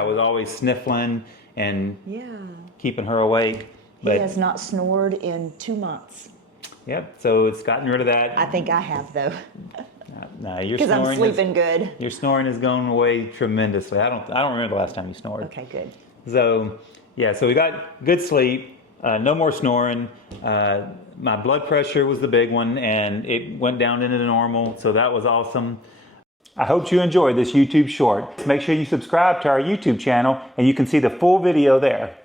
I was always sniffling and Yeah. keeping her awake. He has not snored in 2 months. Yep, so it's gotten rid of that. I think I have, though. No, your Because I'm snoring sleeping good. Your snoring has gone away tremendously. I don't remember the last time you snored. Okay, good. So yeah, so we got good sleep, no more snoring. My blood pressure was the big one, and it went down into the normal, so that was awesome. I hope you enjoyed this YouTube short. Make sure you subscribe to our YouTube channel, and you can see the full video there.